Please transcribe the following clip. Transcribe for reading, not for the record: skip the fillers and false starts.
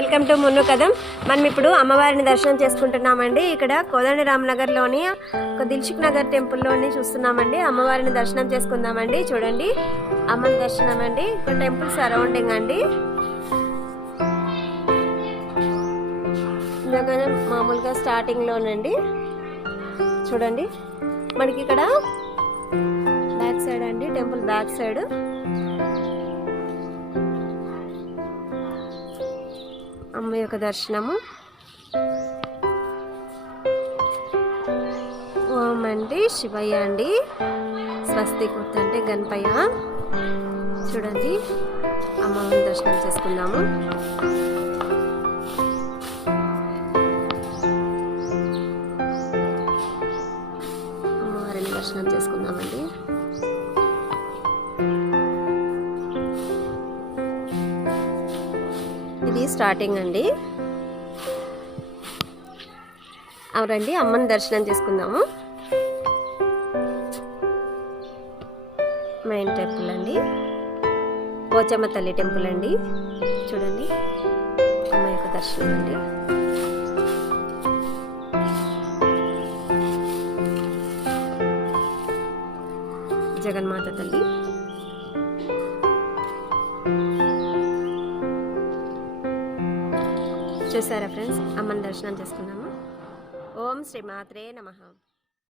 Welcome to మున్ను కదం. మనం ఇప్పుడు అమ్మవారిని దర్శనం చేసుకుంటున్నామండి. ఇక్కడ కోదండ రామనగర్లోని దిల్సుఖ్ నగర్ టెంపుల్లోని చూస్తున్నామండి. అమ్మవారిని దర్శనం చేసుకుందామండి. చూడండి అమ్మని దర్శనం అండి. ఇక్కడ టెంపుల్ సరౌండింగ్ అండి. ఇందాక మామూలుగా స్టార్టింగ్లోనండి చూడండి మనకి ఇక్కడ బ్యాక్ సైడ్ అండి, టెంపుల్ బ్యాక్ సైడ్ అమ్మ యొక్క దర్శనము. ఓం అండి శివయ్య అండి, స్వస్తి గుర్తు అంటే గణపయ్య. చూడండి అమ్మవారిని దర్శనం చేసుకుందాము. అమ్మవారిని దర్శనం చేసుకుందామండి. ఇది స్టార్టింగ్ అండి. అవునండి అమ్మని దర్శనం చేసుకుందాము. మెయిన్ టెంపుల్ అండి, పోచమ్మ తల్లి టెంపుల్ అండి. చూడండి అమ్మ యొక్క దర్శనం అండి. జగన్మాత తల్లి. చూసారా ఫ్రెండ్స్, అమ్మని దర్శనం చేసుకున్నాము. ఓం శ్రీ మాత్రే నమః.